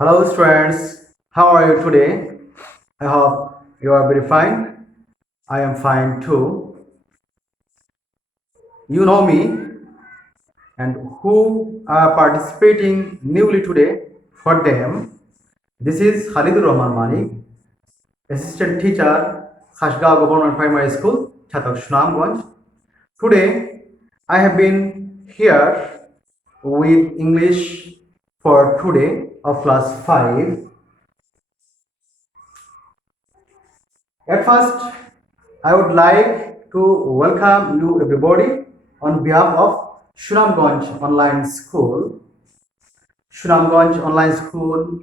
Hello students, how are you today? I hope you are very fine. I am fine too. You know me and who are participating newly today. For them, this is Khalidur Rahman Mani, Assistant Teacher, Khashgaon Government Primary School, Chatak Sunamganj. Today, I have been here with English for today of class 5. At first, I would like to welcome you everybody on behalf of Sunamganj Online School. Sunamganj Online School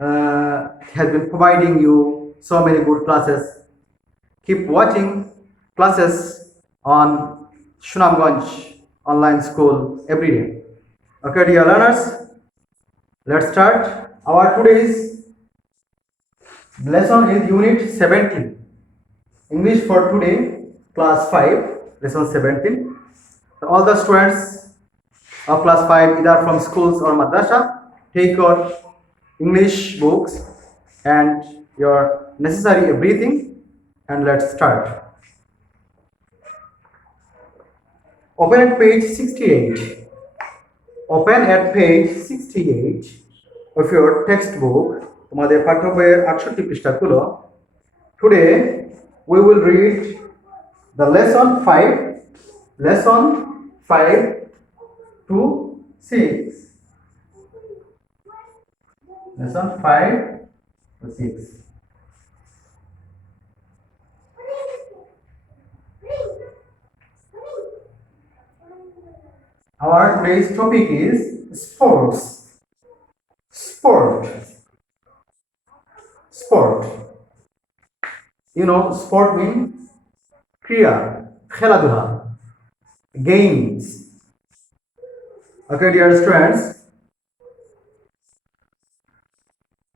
has been providing you so many good classes. Keep watching classes on Sunamganj Online School every day. Okay, dear learners, let's start. Our today's lesson is Unit 17. English for today, class 5, lesson 17. All the students of class 5, either from schools or madrasa, take your English books and your necessary everything and let's start. Open at page 68. Open at page 68 of your textbook. তোমাদের পাঠ্য বইয়ের 68 পৃষ্ঠা খুলো. Today we will read the lesson 5 to 6. Lesson 5 to 6. Our today's topic is sports. Sport. You know, sport means kriya, kheladula, games. Okay, dear students.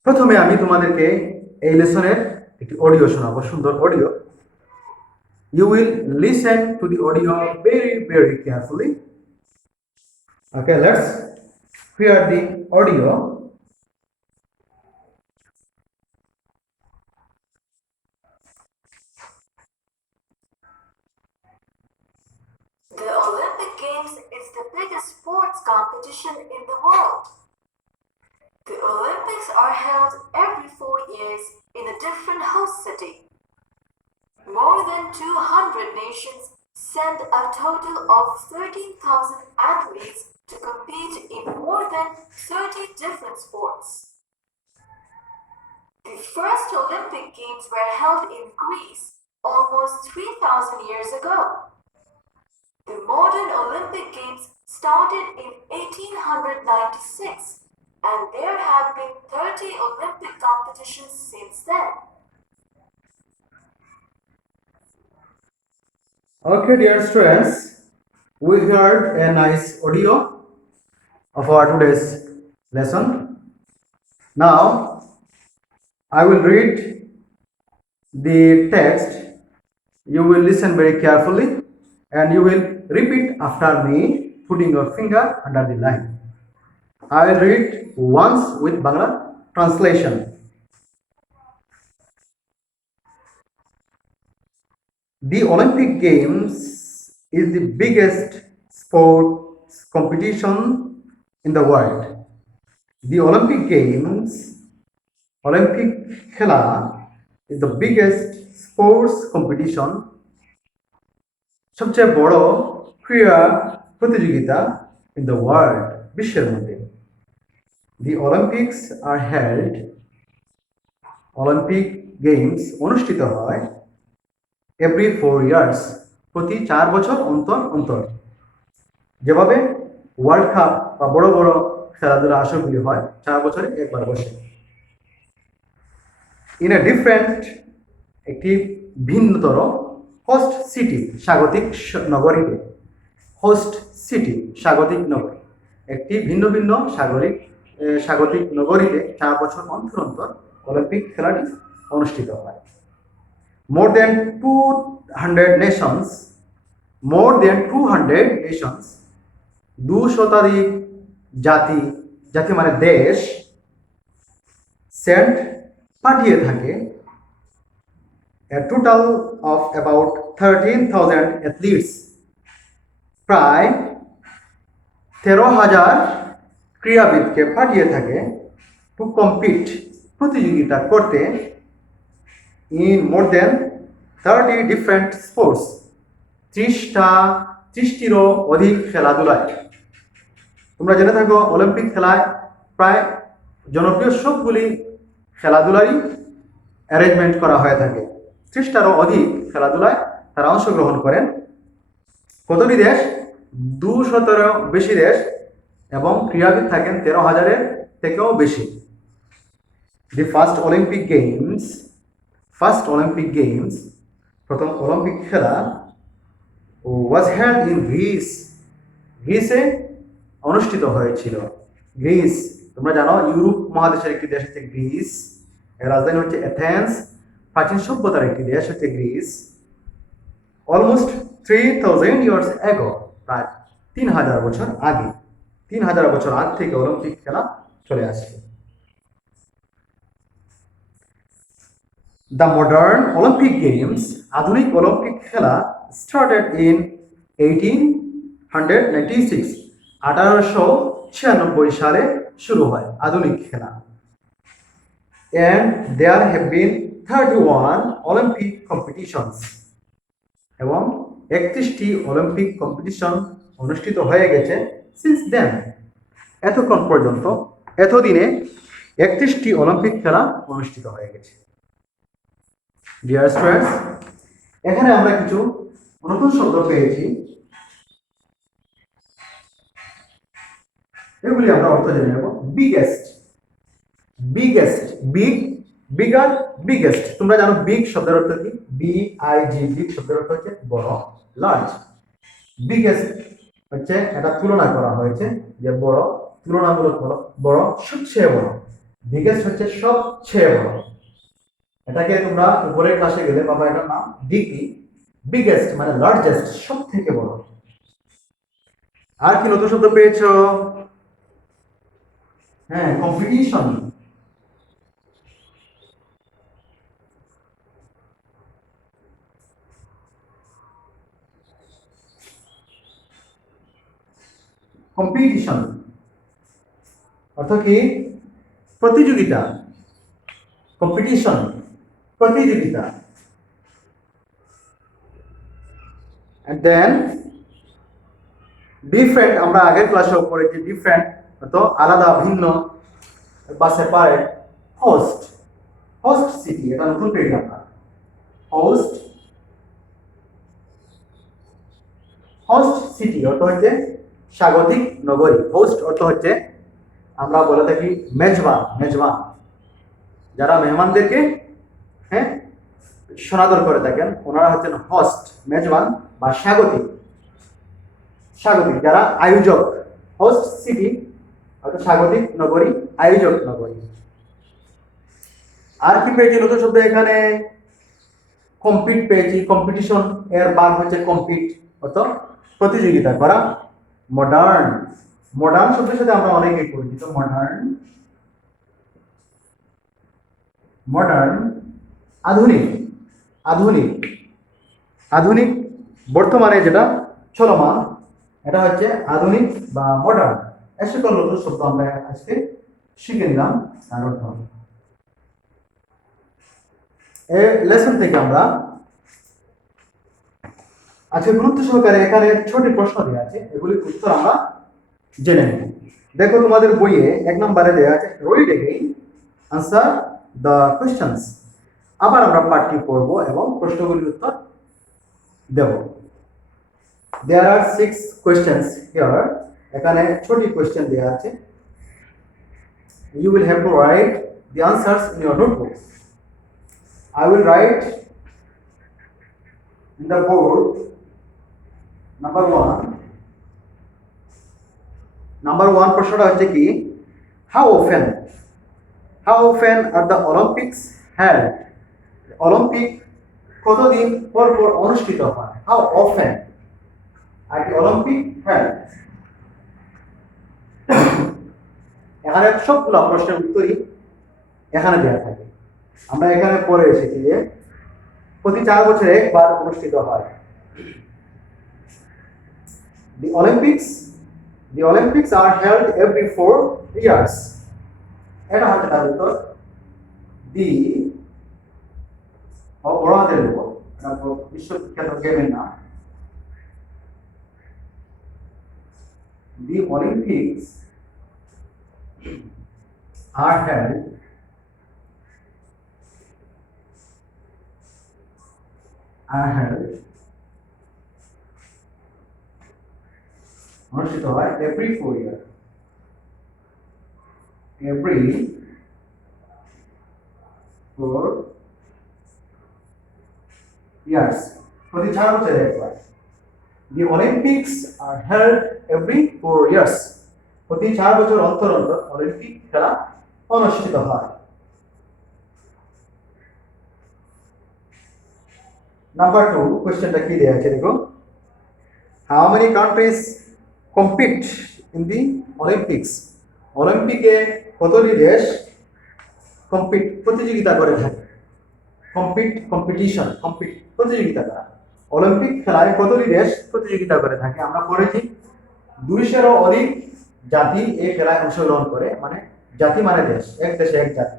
প্রথমে আমি তোমাদেরকে এই লেসনের একটি অডিও শোনাবো, সুন্দর audio. You will listen to the audio very carefully. Okay, let's hear the audio. The Olympic Games is the biggest sports competition in the world. The Olympics are held every 4 years in a different host city. More than 200 nations send a total of 13,000 athletes to compete in more than 30 different sports. The first Olympic Games were held in Greece almost 3,000 years ago. The modern Olympic Games started in 1896 and there have been 30 Olympic competitions since then. Okay, dear students, we heard a nice audio of our today's lesson. Now, I will read the text. You will listen very carefully and you will repeat after me, putting your finger under the line. I will read once with Bangla translation. The Olympic Games is the biggest sports competition in the world. The Olympic Games, Olympic Khela, is the biggest sports competition, সবচেয়ে বড় ক্রীড়া প্রতিযোগিতা in the world, বিশ্বের মধ্যে. The Olympics are held, Olympic Games অনুষ্ঠিত হয় every 4 years, প্রতি 4 বছর অন্তর. যেভাবে ওয়ার্ল্ড কাপ বা বড় বড় খেলাধুলা আসরগুলি হয় 4 বছরে একবার বসে. In a different, একটি ভিন্নতর হোস্ট সিটি, স্বাগতিক নগরীতে. হোস্ট সিটি, স্বাগতিক নগরী, একটি ভিন্ন ভিন্ন স্বাগতিক নগরীতে 4 বছর অন্তর অলিম্পিক খেলাটি অনুষ্ঠিত হয়. More than 200 nations, 200 জাতি মানে দেশ, সেন্ট পাঠিয়ে থাকে a total of about 13,000 athletes, প্রায় 13,000 ক্রীড়াবিদকে পাঠিয়ে থাকে টু কম্পিট, প্রতিযোগিতা করতে in more than 30 different sports, 30টিরও অধিক খেলাধুলায়। তোমরা জেনে থাকো অলিম্পিক খেলায় প্রায় জনপ্রিয় সবগুলি খেলাধুলারই অ্যারেঞ্জমেন্ট করা হয়ে থাকে। 30টারও অধিক খেলাধুলায় তারা অংশগ্রহণ করেন। কতটি দেশ? 200-এরও বেশি দেশ, এবং ক্রীড়াবিদ থাকেন 13,000-এর থেকেও বেশি। দি ফার্স্ট অলিম্পিক গেমস, প্রথম অলিম্পিক খেলা ওয়াজ হেল্ড ইন গ্রিসে অনুষ্ঠিত হয়েছিল। গ্রিস, তোমরা জানো ইউরোপ মহাদেশের একটি দেশ হচ্ছে গ্রিস, এর রাজধানী হচ্ছে অ্যাথেন্স, প্রাচীন সভ্যতার একটি দেশ হচ্ছে গ্রিস। অলমোস্ট 3,000 years ago, প্রায় 3,000 বছর আগে, 3,000 বছর আগ থেকে অলিম্পিক খেলা চলে আসছে। The modern Olympic Games, আধুনিক অলিম্পিক খেলা started in 1896, 1896 সালে শুরু হয় আধুনিক খেলা। And there have been 31 Olympic competitions, এবং 31টি অলিম্পিক কম্পিটিশন অনুষ্ঠিত হয়ে গেছে since then, এতক্ষণ পর্যন্ত, এতদিনে 31টি অলিম্পিক খেলা অনুষ্ঠিত হয়ে গেছে। ডিয়ার স্টুডেন্টস, এখানে আমরা কিছু নতুন শব্দ পেয়েছি, এগুলি আমরা অর্থ জেনে নেব। Biggest, bigger, biggest. তোমরা জানো বিগ শব্দের অর্থ কি? BIG, বিগ শব্দের অর্থ হচ্ছে বড়, লার্জ। বিগেস্ট হচ্ছে এটা তুলনা করা হয়েছে, যে বড়, তুলনামূলক বড়, সবচেয়ে বড়। বিগেস্ট হচ্ছে সবচেয়ে বড়। এটাকে তোমরা উপরের ক্লাসে গেলে বাবা এটার নাম ডিগ্রি। বিগেস্ট মানে লার্জেস্ট, সব থেকে বড়। আর কি নতুন শব্দ পেয়েছো? হ্যাঁ, কম্পিটিশন। কম্পিটিশন অর্থ কি? প্রতিযোগিতা। কম্পিটিশন, প্রতিযোগিতা। and then ডিফারেন্ট, আমরা আগের ক্লাসেও পড়েছি ডিফারেন্ট অর্থ আলাদা, ভিন্ন বা সেপারেট। হোস্ট সিটি, এটা নতুন পেয়েছি আমরা। হোস্ট সিটি অর্থ হচ্ছে স্বাগতিক নগরী। হোস্ট অর্থ হচ্ছে আমরা বলে থাকি মেজবান, যারা মেহমানদেরকে সনাদর করে থাকেন, ওনারা হচ্ছেন হোস্ট, মেজবান বা স্বাগতিক, যারা আয়োজক। হোস্ট সিটি অর্থাৎ স্বাগতিক নগরী, আয়োজক নগরী। আর কি পেয়েছি নতুন শব্দ এখানে? কম্পিট পেয়েছি। কম্পিটিশন এর ভাগ হচ্ছে কম্পিট, অর্থাৎ প্রতিযোগিতা করা। মডার্ন শব্দের সাথে আমরা অনেকেই পরিচিত। মডার্ন আধুনিক বর্তমানে যেটা চলমান, এটা হচ্ছে আধুনিক বা মডার্ন। এর সকল নতুন শব্দ আমরা আজকে শিখে নিলাম তার অর্থ। এই লেসন থেকে আমরা আজকে গুরুত্ব সহকারে এখানে 6টি প্রশ্ন দেওয়া আছে, এগুলির উত্তর আমরা জেনে নেব। দেখো তোমাদের বইয়ে 1 নম্বরে দেওয়া আছে read again, answer the questions. আবার আমরা পাঠটি পড়ব এবং প্রশ্নগুলির উত্তর দেব। There are 6 questions here. এখানে 6টি কোশ্চেন দেওয়া আছে। You will have to write the answers in your notebook. I will write in the board. Number 1 প্রশ্নটা হচ্ছে কি? How often are the Olympics held? Olympic কতদিন পর পর অনুষ্ঠিত হয়? How often are the Olympic held? এখানে সবগুলো প্রশ্নের উত্তরই এখানে দেওয়া থাকে। আমরা এখানে পড়ে এসেছি যে প্রতি 4 বছরে একবার অনুষ্ঠিত হয়। The Olympics are held every 4 years. এটা হচ্ছে তার উত্তর। দি বড় হাতের লোক, এটা বিশ্ববিখ্যাত গেমের নাম। The Olympics are held অনুষ্ঠিত হয় every 4 year, every 4 years, প্রতি 4 বছরে একবার। The Olympics are held every 4 years, প্রতি 4 বছর অন্তর অন্তর অলিম্পিক খেলা অনুষ্ঠিত হয়। নাম্বার 2 কোশ্চেনটা কি দেয়া আছে দেখো। How many countries compete in the Olympics? অলিম্পিকে কতটি দেশ প্রতিযোগিতা করে থাকে? কম্পিটিশন প্রতিযোগিতা করা। অলিম্পিক খেলায় কতটি দেশ প্রতিযোগিতা করে থাকে? আমরা পড়েছি 200-এরও অধিক জাতি এই খেলায় অংশগ্রহণ করে, মানে জাতি মানে দেশ, এক দেশে এক জাতি।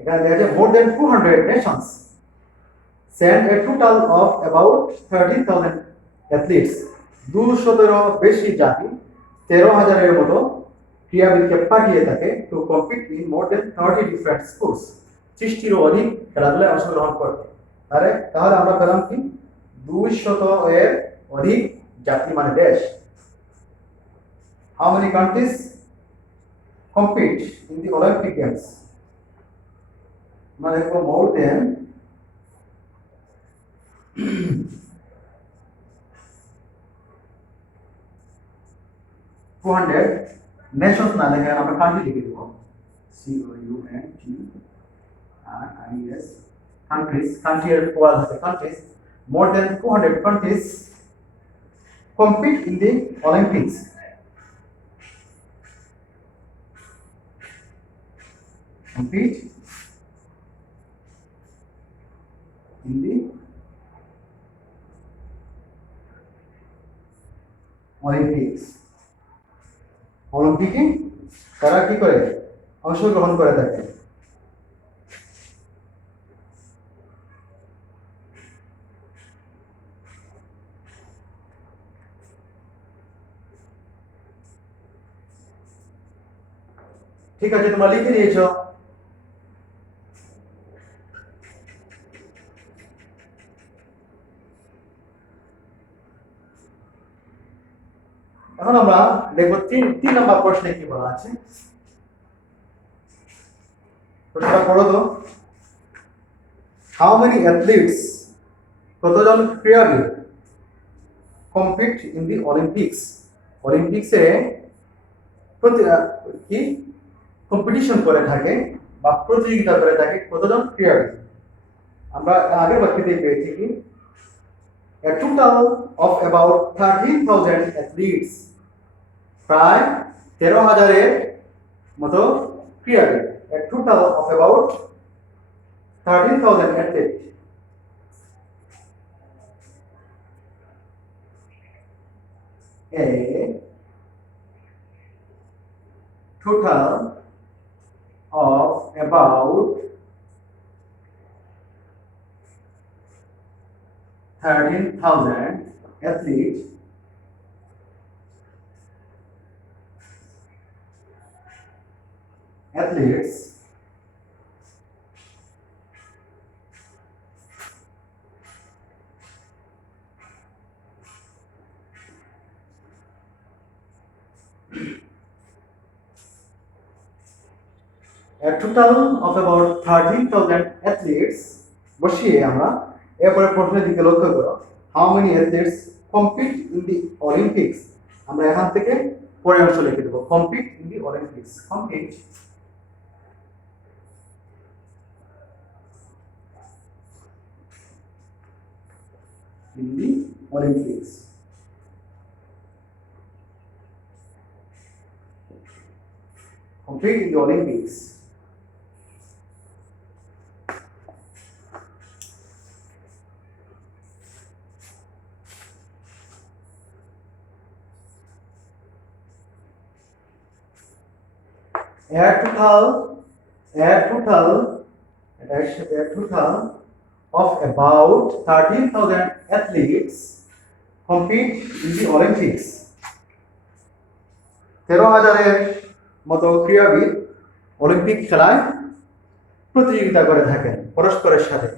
এখানে দেখা যায় more than 200 nations send a total of about 13,000 athletes. 200-এরও বেশি জাতি 13,000-এর মতো ক্রীড়াবিদকে পাঠিয়ে থাকে to compete in more than 30 different sports. 30-টিরও অধিক খেলাধুলায় অংশগ্রহণ করতে। তাহলে আমরা পেলাম কি 200-এর অধিক জাতি মানে দেশ। How many countries compete in the Olympic Games? মানে more than 200 nations, না দেখে আমরা কান্ট্রি লিখে দেব, COUNTRIES, countries, country এর ওয়ার্ড আছে countries, more than 200 countries compete in the Olympics. Compete in the Olympics. অলিম্পিকে তারা কি করে অংশগ্রহণ করে থাকে? ঠিক আছে, তোমরা লিখে দিয়েছো। এখন আমরা দেখব 3 নম্বর প্রশ্নে কি বলা আছে। প্রশ্নটা পড়ো তো। হাউ মেনি অ্যাথলিটস, কতজন ক্রীড়াবিদ, কম্পিট ইন দি অলিম্পিক্স, অলিম্পিক্সে কি কম্পিটিশন করে থাকে বা প্রতিযোগিতা করে থাকে কতজন ক্রীড়াবিদ? আমরা আগের বাক্যে পেয়েছি কি a total of about 13,000 athletes, প্রায় 13,000-এর মতো ক্রীড়াবিদ। a total of about 13,000 athletes. A total of about 13,000 athletes a total of about 13,000 athletes বসিয়ে আমরা এরপরে প্রশ্নের দিকে লক্ষ্য করো। How many athletes compete in the Olympics, আমরা এখান থেকে পরে অংশ লিখে দেবো compete in the Olympics, compete in the Olympics. Compete in the Olympics. a total of about 13,000 athletes compete in the Olympics. 13,000-এর মতো ক্রীড়াবিদ অলিম্পিক খেলায় প্রতিযোগিতা করে থাকেন পরস্পরের সাথে।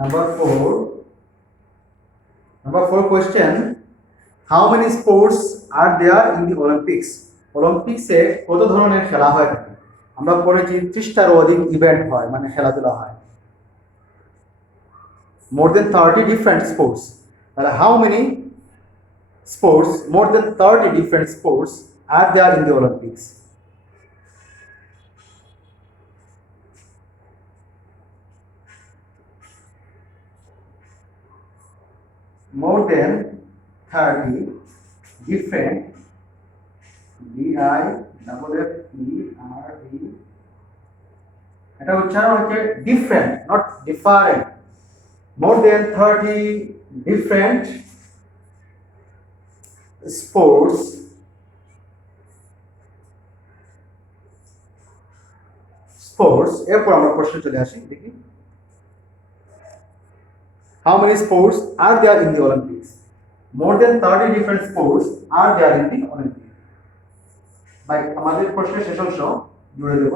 Number 4 question. How many sports are there in the Olympics? অলিম্পিক্সে কত ধরনের খেলা হয় থাকে? আমরা পড়েছি 30টারও অধিক ইভেন্ট হয়, মানে খেলাধুলা হয়। More than 30 different sports. তাহলে how many sports, more than 30 different sports are there in the Olympics? More than 30 different, D-I-F-F-E-R-E, এটা উচ্চারণ হচ্ছে different, not different. More than 30 different sports এরপর আমরা প্রশ্ন চলে আসি, দেখি how many sports are there in the Olympics? More than 30 different sports are there in the Olympics. ভাই আমাদের প্রশ্নের শেষ অংশ জুড়ে দেব,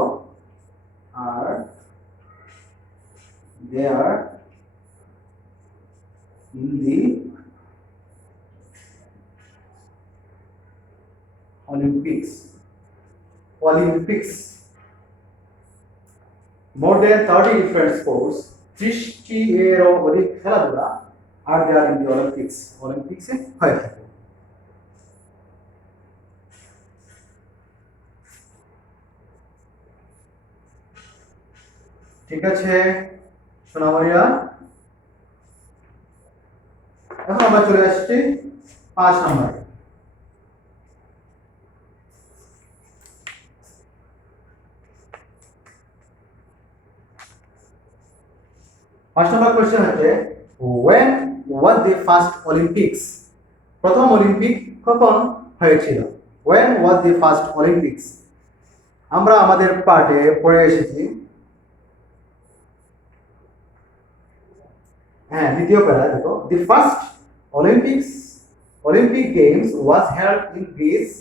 আর there in the Olympics. More than 30 different sports, 30-এরও অধিক খেলাধুলা are there in the Olympics. অলিম্পিক্সে হয়ে থাকে। ঠিক আছে সোনামণিরা, এখন আমরা চলে আসছি 5 নম্বরে। ফার্স্ট নাম্বার কোশ্চেন হচ্ছে when was the first Olympics? প্রথম অলিম্পিক কখন হয়েছিল? when was the first Olympics? আমরা আমাদের পাঠে পড়ে এসেছি, হ্যাঁ দ্বিতীয় প্যারা দেখো, the first Olympic Games was held in Greece.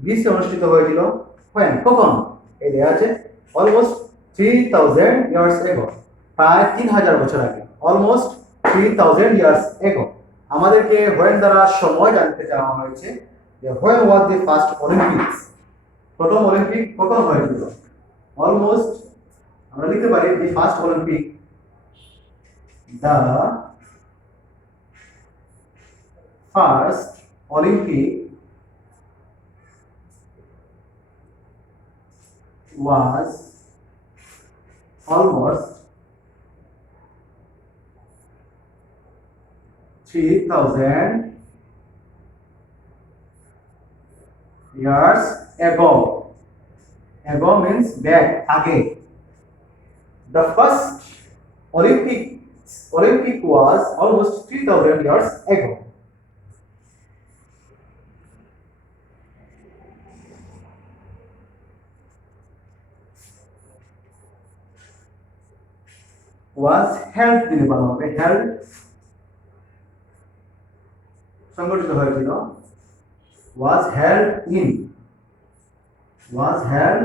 গ্রিসে অনুষ্ঠিত হয়েছিল when, কখন? এই দেয়া আছে almost 3000 years ago, প্রায় 3000 বছর আগে, almost 3000 years ago. আমাদেরকে when দ্বারা সময় জানতে চাওয়া হয়েছে, যে when was the first Olympics? প্রথম অলিম্পিক কখন হয়েছিল? almost আমরা লিখতে পারি the first Olympic, the first Olympic was almost 3000 years ago. Ago means back, আগে. The first Olympic was almost 3000 years ago. Was held দিলে বলা হবে, held সংগঠিত হয়েছিল, was held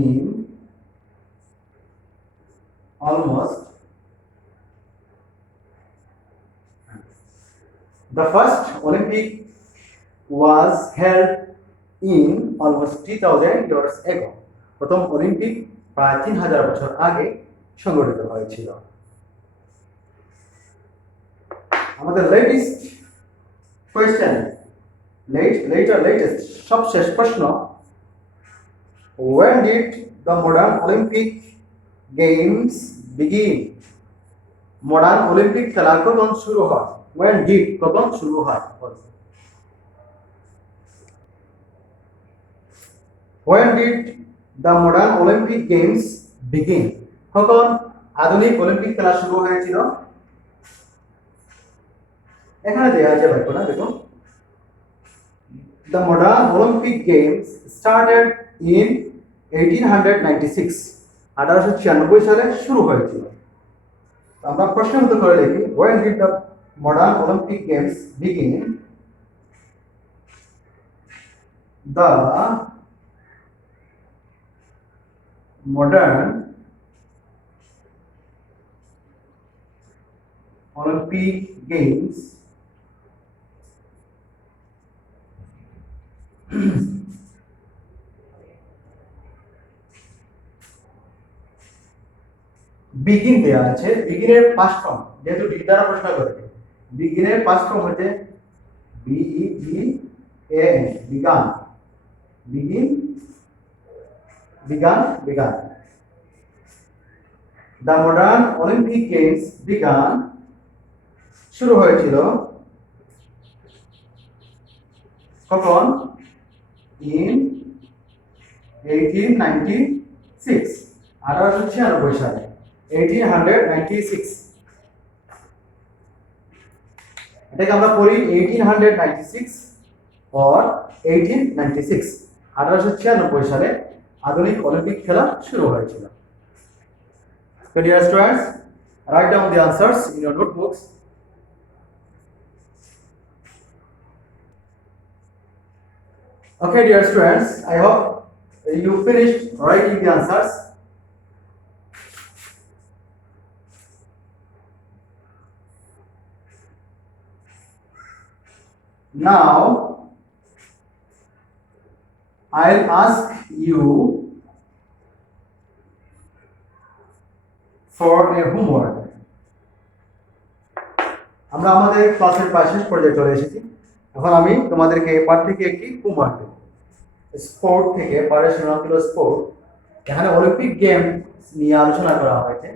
in almost, the first Olympic was held in almost 3000 years ago. প্রথম অলিম্পিক প্রায় 3000 বছর আগে সংগঠিত হয়েছিল। আমাদের লেটেস্ট কোয়েশ্চেন, লেটেস্ট সবশেষ প্রশ্ন, when did the modern Olympic Games begin? Modern Olympic খেলা কখন শুরু হয়? when did কখন শুরু হয়? when did the modern Olympic Games begin? কখন আধুনিক অলিম্পিক খেলা শুরু হয়েছিল, এখানে দেয়া আছে বাক্যটা দেখুন, the modern Olympic Games started in 1896, 1896 সালে শুরু হয়েছিল। আমরা প্রশ্নের মতো করে লিখি, when did the modern Olympic Games begin? The modern Olympic Games begin দেয়া আছে, বিগিনের পাস্ট ফর্ম যেহেতু ডি দ্বারা প্রশ্ন করে, বিগিনের পাস্ট ফর্ম হচ্ছে B E B A N, began, begin, began, began. The modern Olympic games began শুরু হয়েছিল কখন? ইন 1896, 1896 সালে, 1896। এটাকে আমরা পড়ি 1896 or 1896, 1896 সালে আধুনিক অলিম্পিক খেলা শুরু হয়েছিল। So dear students, write down the answers in your notebooks. Okay dear students, I hope you finished writing the answers. Now I'll ask you for a homework. আমরা আমাদের ক্লাসের প্রায় শেষ পর্যায়ে চলে এসেছি। এখন আমি তোমাদেরকে পার্ট থেকে একটি হোমওয়ার্ক দেব। স্পোর্ট থেকে পারের শিরোনাম ছিল স্পোর্ট, এখানে অলিম্পিক গেম নিয়ে আলোচনা করা হয়েছে।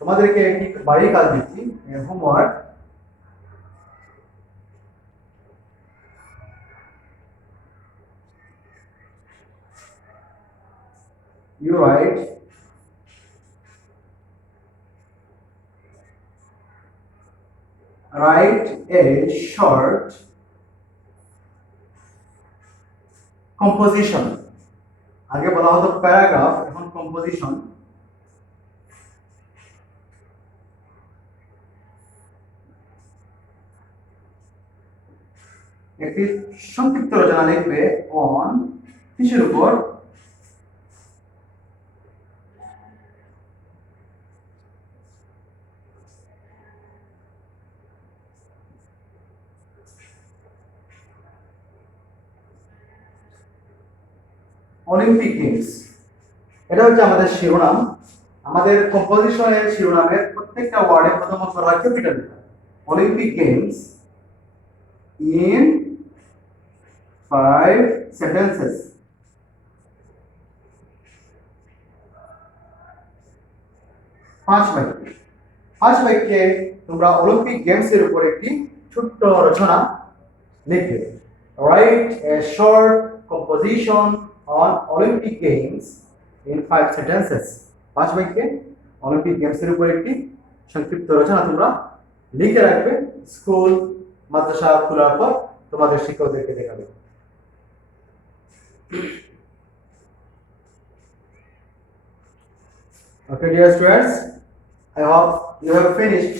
তোমাদেরকে একটি বাড়ির কাজ দিচ্ছি, homework. You write a short composition. আগে বলা হতো প্যারাগ্রাফ, এখন কম্পোজিশন। একটি সংক্ষিপ্ত রচনা লিখবে অন কিসের উপর? Olympic games. এটা হচ্ছে আমাদের শিরোনাম। আমাদের কম্পোজিশনের শিরোনামের প্রত্যেকটা ওয়ার্ডে প্রথম অক্ষর হয় capital letter. Olympic games in 5 সেন্টেন্সেস। পাঁচ বাক্যে তোমরা অলিম্পিক গেমস এর উপর একটি ছোট্ট রচনা লিখবে। Write a short composition on Olympic Games in 5 sentences. 5 বাক্যে অলিম্পিক গেমস এর উপর একটি সংক্ষিপ্ত রচনা তোমরা লিখে রাখবে। স্কুল মাদ্রাসা খোলার পর তোমাদের শিক্ষকদেরকে দেখাবে। Okay dear students, I hope you have finished.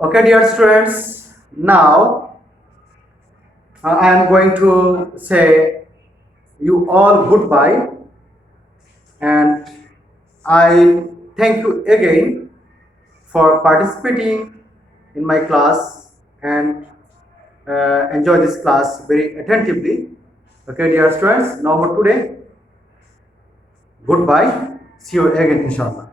Okay dear students, now I am going to say you all goodbye, and I thank you again for participating in my class and enjoy this class very attentively. Okay dear students, now for today, goodbye, see you again inshallah.